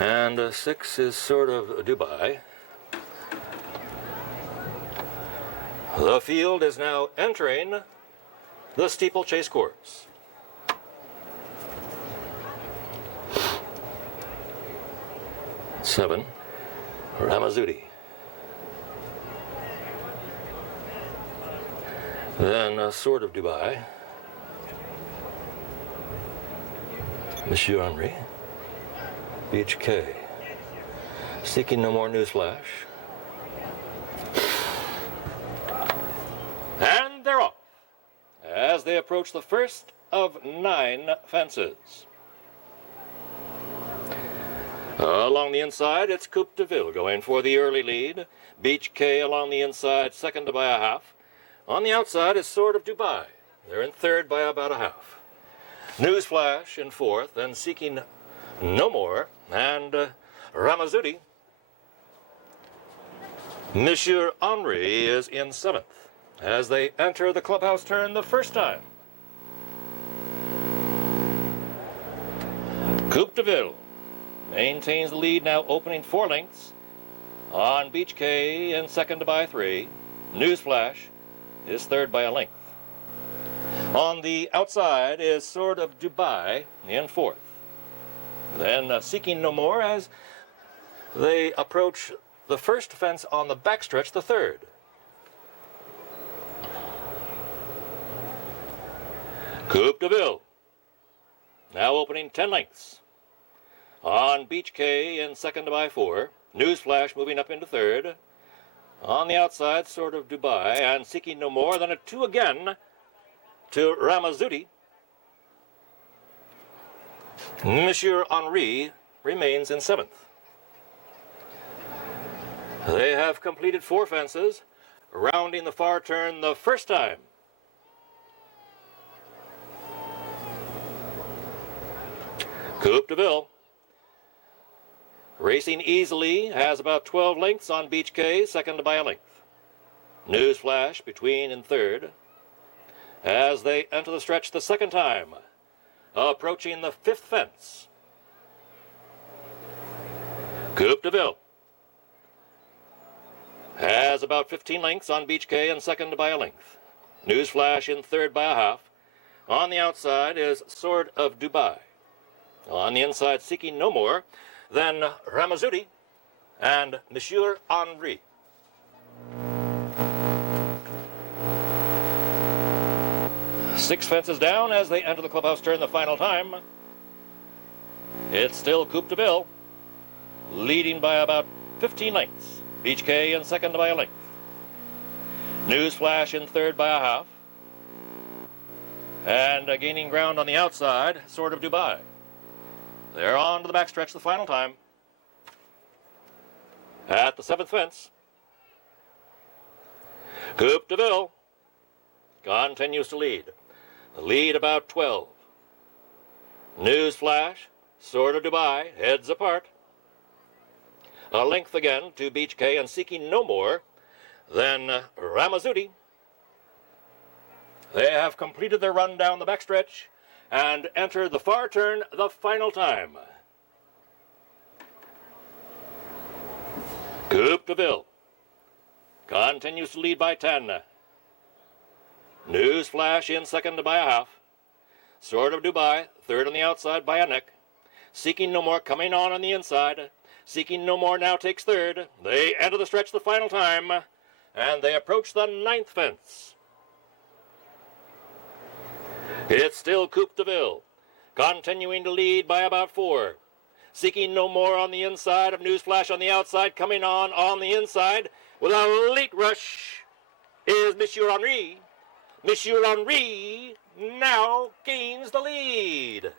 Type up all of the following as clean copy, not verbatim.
And 6 is sort of Dubai. The field is now entering the steeplechase course. Seven, Ramazzotti. Then Sword of Dubai. Monsieur Henri. Beach K. Seeking no more newsflash. And they're off as they approach the first of 9 fences. Along the inside, it's Coupe de Ville going for the early lead. Beach K along the inside, second by a half. On the outside is Sword of Dubai. They're in third by about a half. Newsflash in fourth, and Seeking No More, and Ramazzotti. Monsieur Henri is in seventh as they enter the clubhouse turn the first time. Coupe de Ville maintains the lead, now opening 4 lengths on Beach K in second by 3. Newsflash is third by a length. On the outside is Sword of Dubai in fourth. Then Seeking No More as they approach the first fence on the backstretch, the third. Coupe de Ville now opening 10 lengths on Beach K in second by 4. Newsflash moving up into third. On the outside, Sword of Dubai, and Seeking No More, then a 2 again to Ramazzotti. Monsieur Henri remains in 7th. They have completed 4 fences, rounding the far turn the first time. Coupe de Ville racing easily, has about 12 lengths on Beach K, second by a length. Newsflash between and third as they enter the stretch the second time, approaching the 5th fence. Coupe de Ville has about 15 lengths on Beach K and second by a length. Newsflash in third by a half. On the outside is Sword of Dubai. On the inside, Seeking No More, then Ramazzotti and Monsieur Henri. Six fences down as they enter the clubhouse turn the final time. It's still Coupe de Ville, leading by about 15 lengths. Beach K in second by a length. Newsflash in third by a half. And gaining ground on the outside, Sword of Dubai. They're on to the backstretch the final time. At the 7th fence, Coupe de Ville continues to lead. The lead about 12. Newsflash, Sword of Dubai, heads apart. A length again to Beach K and Seeking No More. Then Ramazzotti. They have completed their run down the backstretch and enter the far turn the final time. Coupe de Ville continues to lead by 10. Newsflash in second by a half. Sword of Dubai, third on the outside by a neck. Seeking No More coming on the inside. Seeking No More now takes third. They enter the stretch the final time, and they approach the 9th fence. It's still Coupe de Ville, continuing to lead by about 4. Seeking No More on the inside of Newsflash on the outside, coming on the inside with a late rush is Monsieur Henri. Monsieur Henri now gains the lead.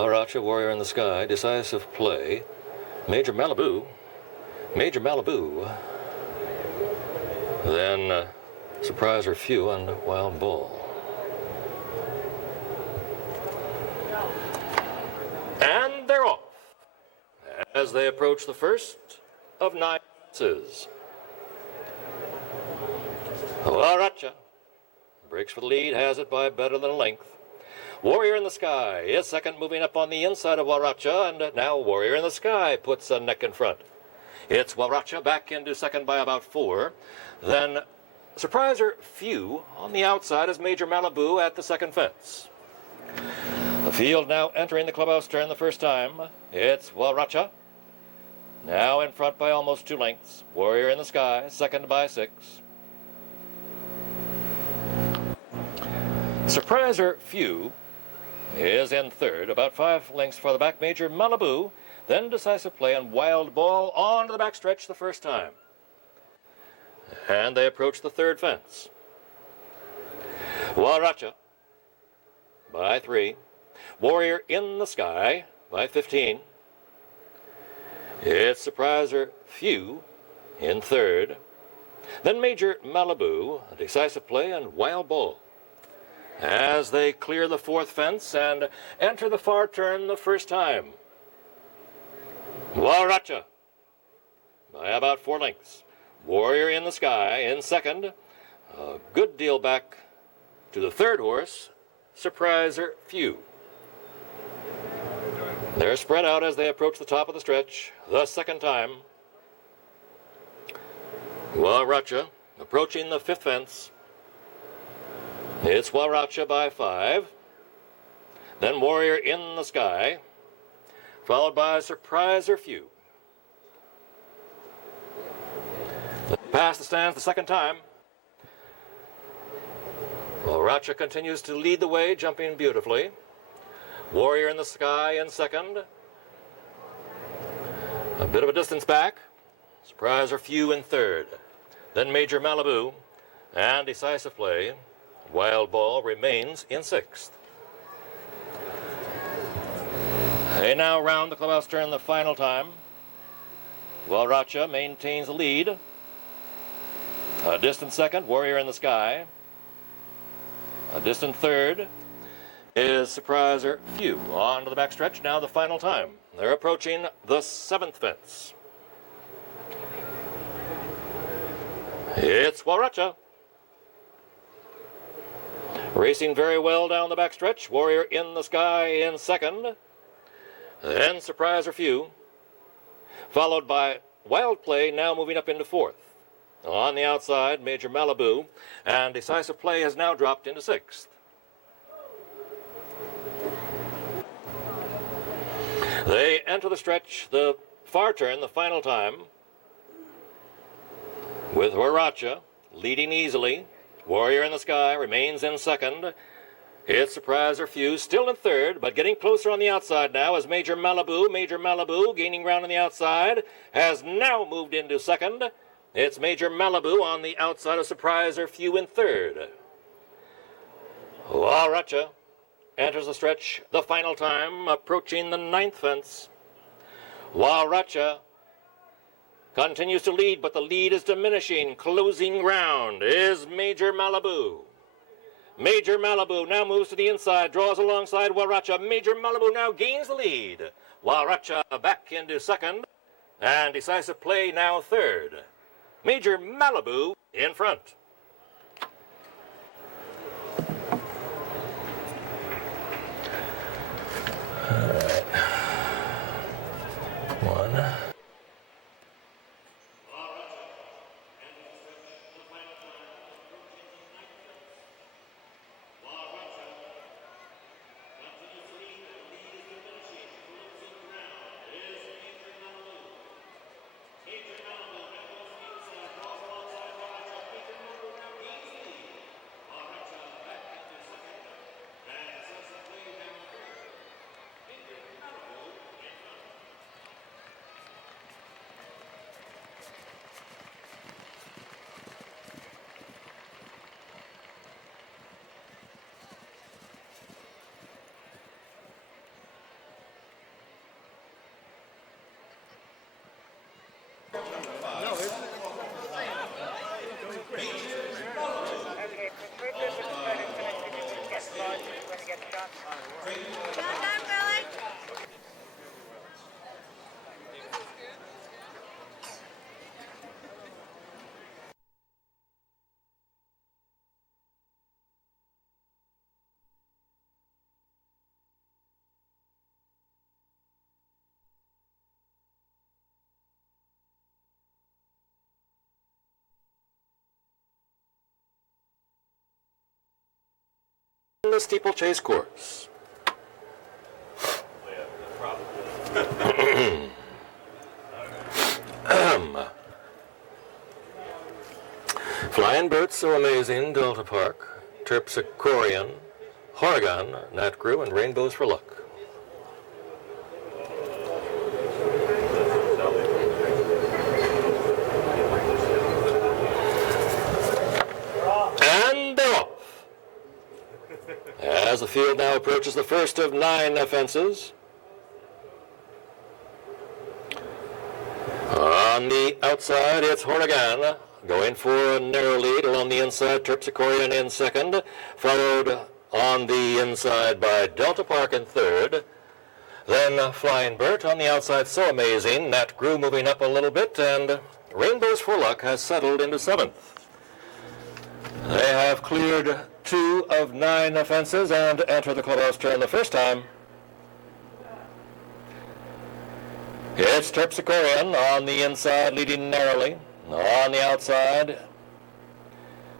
Waracha, Warrior in the Sky, Decisive Play, Major Malibu, then Surprise or Few and Wild Bull. And they're off as they approach the first of 9 fences. Waracha breaks for the lead, has it by better than a length. Warrior in the Sky is second, moving up on the inside of Waracha, and now Warrior in the Sky puts a neck in front. It's Waracha back into second by about 4. Then Surprise or Few on the outside is Major Malibu at the second fence. The field now entering the clubhouse turn the first time. It's Waracha, now in front by almost 2 lengths. Warrior in the Sky, second by 6. Surprise or Few is in third, about 5 lengths farther back. Major Malibu, then Decisive Play and Wild Ball onto the backstretch the first time. And they approach the third fence. Waracha by 3. Warrior in the Sky by 15. It's Surprise or Few in third. Then Major Malibu, Decisive Play and Wild Ball as they clear the fourth fence and enter the far turn the first time. Waracha by about 4 lengths. Warrior in the Sky in second. A good deal back to the third horse, Surprise or Few. They're spread out as they approach the top of the stretch the second time. Waracha approaching the fifth fence. It's Waracha by 5. Then Warrior in the Sky, followed by Surprise or Few. Past the stands the second time. Waracha continues to lead the way, jumping beautifully. Warrior in the Sky in second. A bit of a distance back. Surprise or Few in third. Then Major Malibu and Decisive Play. Wild Ball remains in sixth. They now round the clubhouse turn the final time. Waracha maintains the lead. A distant second, Warrior in the Sky. A distant third is Surprise or Few. On to the backstretch, now the final time. They're approaching the seventh fence. It's Waracha. Racing very well down the backstretch. Warrior in the Sky in second. Then Surprise or Few. Followed by Wild Play, now moving up into fourth. On the outside, Major Malibu. And Decisive Play has now dropped into sixth. They enter the stretch, the far turn, the final time, with Waracha leading easily. Warrior in the Sky remains in second. It's Surprise or Few, still in third, but getting closer on the outside now as Major Malibu. Major Malibu, gaining ground on the outside, has now moved into second. It's Major Malibu on the outside of Surprise or Few in third. Waracha enters the stretch the final time, approaching the ninth fence. Waracha continues to lead, but the lead is diminishing. Closing ground is Major Malibu. Major Malibu now moves to the inside, draws alongside Waracha. Major Malibu now gains the lead. Waracha back into second, and Decisive Play now third. Major Malibu in front. All right. 1. The steeplechase course. Flying Birds So Amazing, Delta Park, Terpsichorean, Oregon, Nat Grew, and Rainbows for Luck. And they're off. As the field now approaches the first of 9 fences. On the outside, it's Oregon, going for a narrow lead. Along the inside, Terpsichorean in second, followed on the inside by Delta Park in third. Then Flying Bert on the outside, So Amazing. Nat Grew moving up a little bit, and Rainbows for Luck has settled into 7th. They have cleared 2 of 9 fences and enter the clubhouse turn the first time. It's Terpsichorean on the inside, leading narrowly. On the outside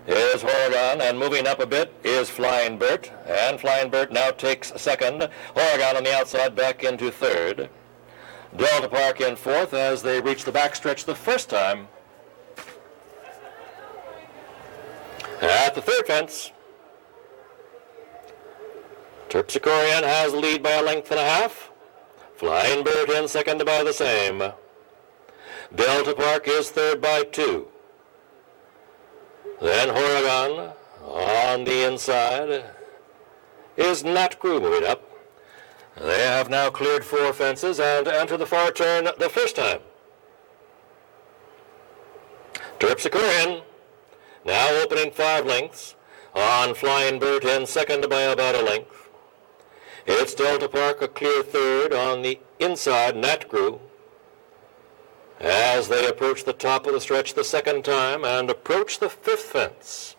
is Oregon, and moving up a bit is Flying Bert. And Flying Bert now takes second. Oregon on the outside back into third. Delta Park in fourth as they reach the backstretch the first time. At the third fence, Terpsichorean has the lead by a length and a half. Flying Bird in second by the same. Delta Park is third by 2. Then Oregon on the inside is Nat Grew moving up. They have now cleared 4 fences and enter the far turn the first time. Terpsichorean now opening 5 lengths on Flying Bird in second by about a length. It's Delta Park a clear third on the inside, Nat Grew, as they approach the top of the stretch the second time and approach the 5th fence.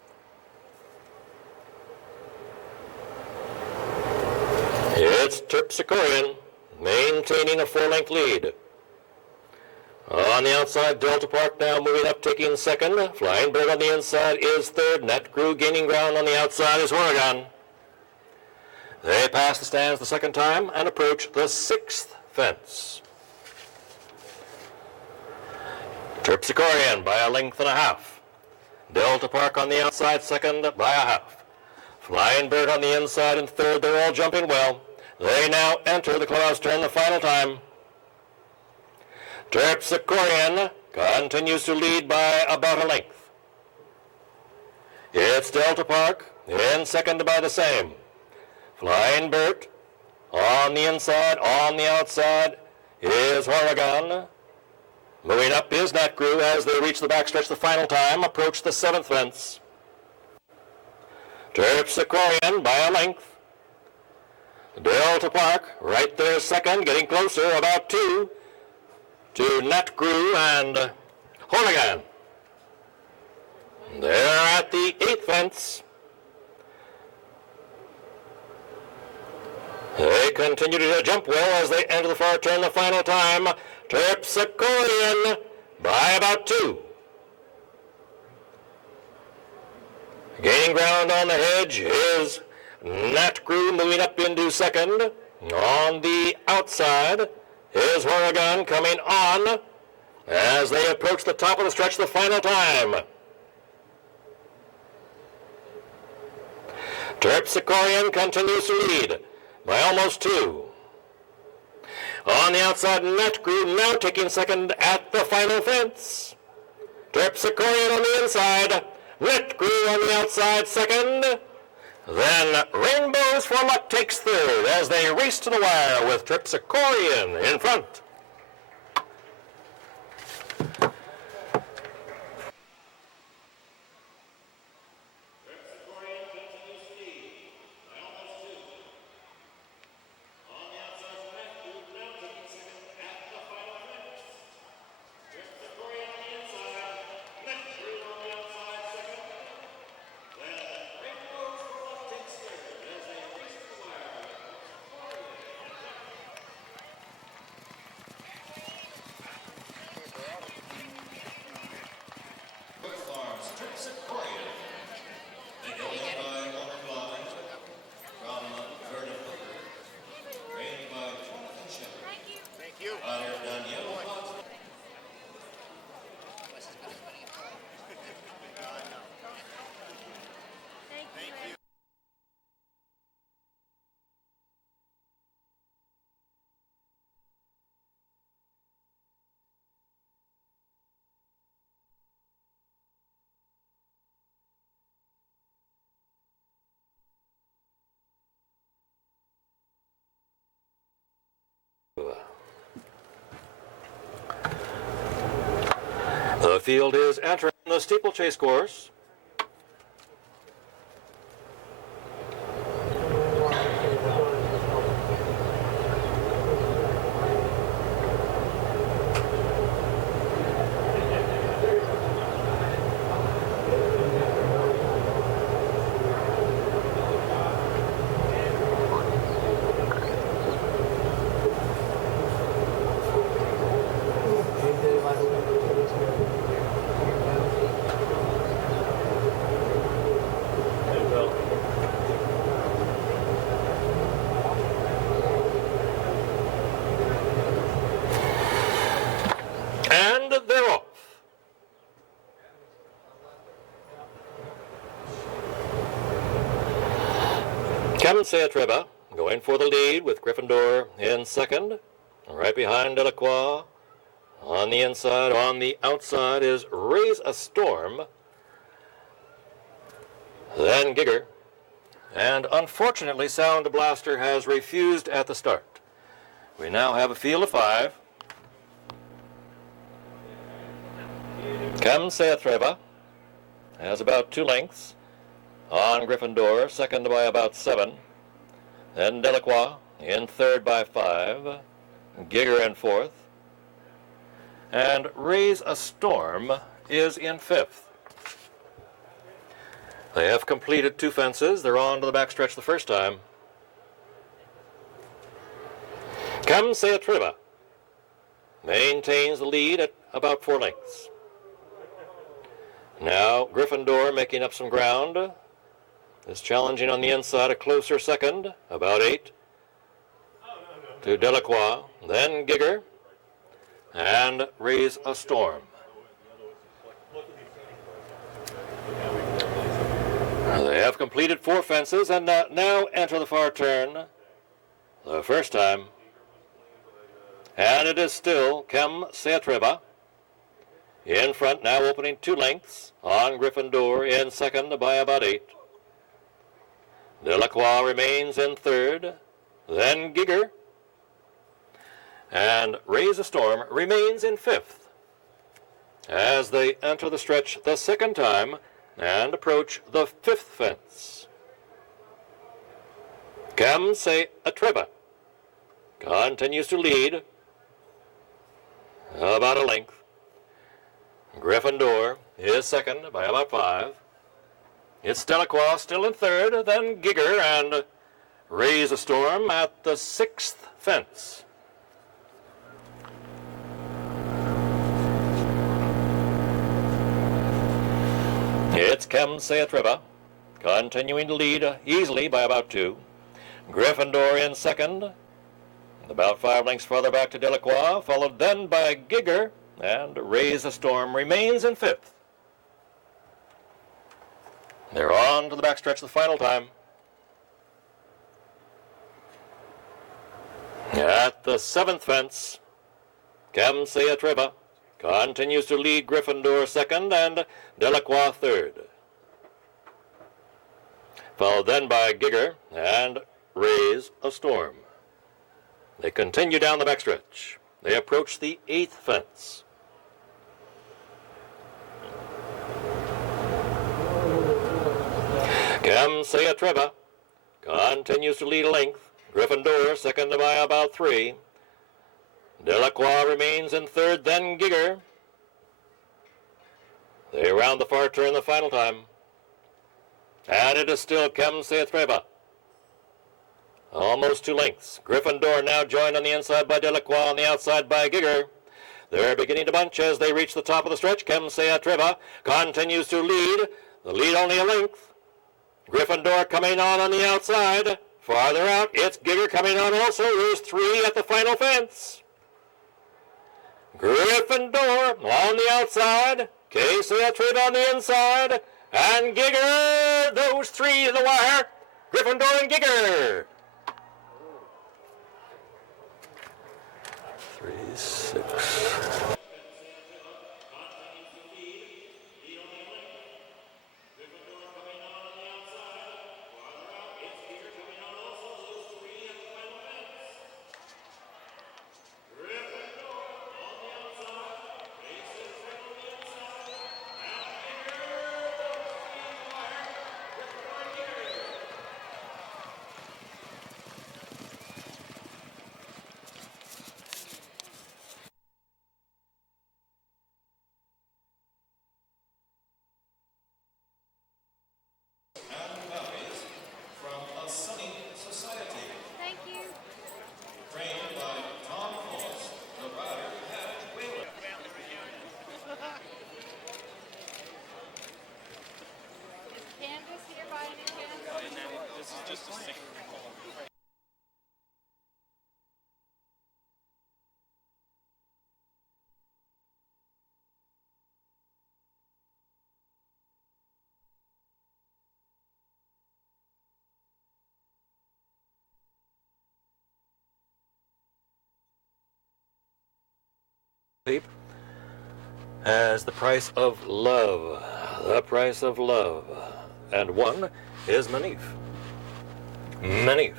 It's Terpsichorean maintaining a 4-length lead. On the outside, Delta Park now moving up, taking second. Flying Bird on the inside is third. Nat Grew gaining ground on the outside is Oregon. They pass the stands the second time and approach the 6th fence. Terpsichorean by a length and a half. Delta Park on the outside second by a half. Flying Bird on the inside and third. They're all jumping well. They now enter the clubhouse turn the final time. Terpsichorean continues to lead by about a length. It's Delta Park in second by the same. Flying Bert on the inside, on the outside is Oregon. Moving up is Nat Grew as they reach the backstretch the final time, approach the 7th fence. Terpsichorean by a length. Delta Park right there second, getting closer, about 2 to Nat Grew and Oregon. They're at the 8th fence. They continue to jump well as they enter the far turn the final time. Terpsichorean by about 2. Gaining ground on the hedge is Nat Grew moving up into second. On the outside is Oregon coming on as they approach the top of the stretch the final time. Terpsichorean continues to lead by almost 2. On the outside, Nat Grew now taking second at the final fence. Terpsichorean on the inside, Nat Grew on the outside second. Then Rainbows for Luck takes third as they race to the wire with Terpsichorean in front. The field is entering the steeplechase course. And they're off. Temple going for the lead with Gryffindor in second. Right behind Delacroix. On the inside, on the outside is Raise a Storm. Then Gigger. And unfortunately, Sound Blaster has refused at the start. We now have a field of 5. Temple has about 2 lengths on Gryffindor, second by about 7. Then Delacroix in third by 5. Gigger in fourth. And Raise a Storm is in fifth. They have completed 2 fences. They're on to the backstretch the first time. Temple maintains the lead at about 4 lengths. Now Gryffindor making up some ground. Is challenging on the inside, a closer second, about 8. To Delacroix, then Gigger, and Raise a Storm. They have completed 4 fences and now enter the far turn the first time. And it is still Temple in front, now opening 2 lengths on Gryffindor in second by about 8. Delacroix remains in third, then Gigger, and Raise a Storm remains in fifth as they enter the stretch the second time and approach the 5th fence. Temple continues to lead about a length. Gryffindor is second by about 5. It's Delacroix still in third, then Gigger and Raise a Storm at the 6th fence. It's Temple continuing to lead easily by about 2. Gryffindor in second, about 5 lengths farther back to Delacroix, followed then by Gigger, and Raise a Storm remains in 5th. They're on to the backstretch the final time. At the 7th fence, Temple continues to lead Gryffindor second and Delacroix third. Followed then by Gigger and Raise a Storm. They continue down the backstretch. They approach the 8th fence. Temple continues to lead a length. Gryffindor second by about 3. Delacroix remains in third, then Gigger. They round the far turn the final time. And it is still Temple. Almost 2 lengths. Gryffindor now joined on the inside by Delacroix, on the outside by Gigger. They're beginning to bunch as they reach the top of the stretch. Temple continues to lead. The lead only a length. Gryffindor coming on the outside. Farther out, it's Gigger coming on also. There's 3 at the final fence. Gryffindor on the outside. Temple on the inside. And Gigger, those 3 to the wire. Gryffindor and Gigger. 3, 6. As the price of love, the price of love. And one is Manif. Manif.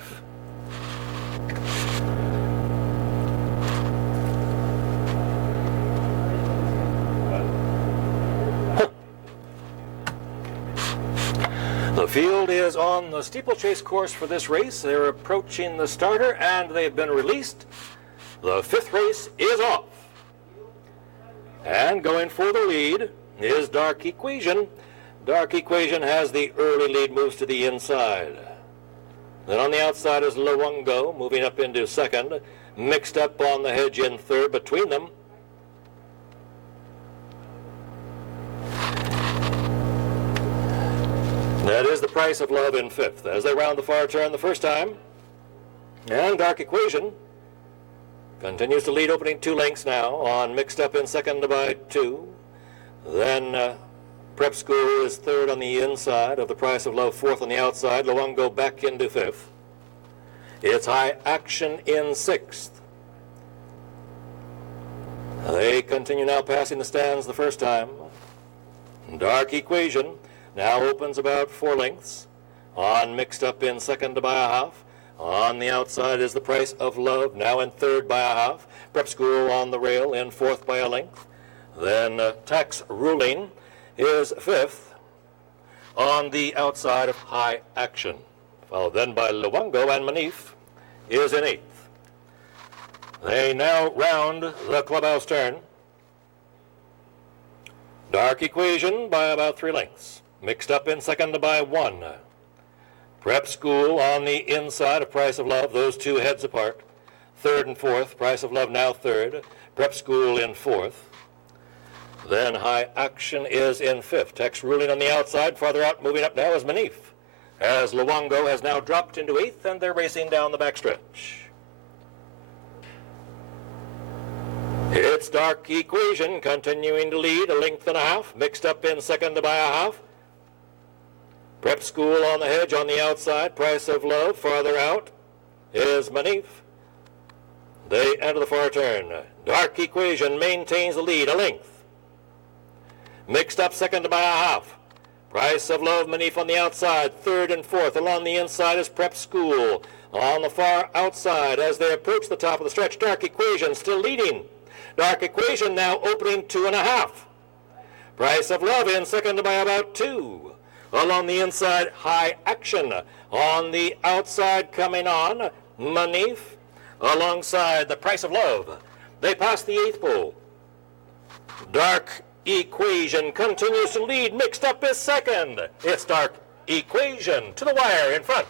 The field is on the steeplechase course for this race. They're approaching the starter and they've been released. The fifth race is off. And going for the lead is Dark Equation. Dark Equation has the early lead, moves to the inside. Then on the outside is Luongo, moving up into second. Mixed up on the hedge in third between them. That is the price of love in fifth as they round the far turn the first time. And Dark Equation continues to lead, opening 2 lengths now on Mixed Up in second by 2. Then Prep School is third on the inside of the price of love, fourth on the outside. Luongo back into fifth. It's High Action in sixth. They continue now passing the stands the first time. Dark Equation now opens about 4 lengths on Mixed Up in second by a half. On the outside is the price of love, now in third by a half. Prep School on the rail in fourth by a length. Then Tax Ruling is fifth on the outside of High Action. Followed then by Luongo, and Manif is in eighth. They now round the clubhouse turn. Dark Equation by about 3 lengths. Mixed Up in second by 1. Prep School on the inside of Price of Love, those 2 heads apart. Third and fourth, Price of Love now third. Prep School in fourth. Then High Action is in fifth. Tax Ruling on the outside. Farther out, moving up now is Manif, as Luongo has now dropped into eighth, and they're racing down the backstretch. It's Dark Equation continuing to lead, 1.5 lengths, Mixed Up in second by a half. Prep School on the hedge on the outside. Price of Love farther out is Manif. They enter the far turn. Dark Equation maintains the lead, 1 length. Mixed Up second by a half. Price of Love, Manif on the outside. Third and fourth. Along the inside is Prep School. On the far outside as they approach the top of the stretch, Dark Equation still leading. Dark Equation now opening 2.5. Price of Love in second by about 2. Along the inside, High Action. On the outside, coming on, Manif. Alongside the Price of Love. They pass the 8th pole. Dark Equation continues to lead. Mixed Up is second. It's Dark Equation to the wire in front.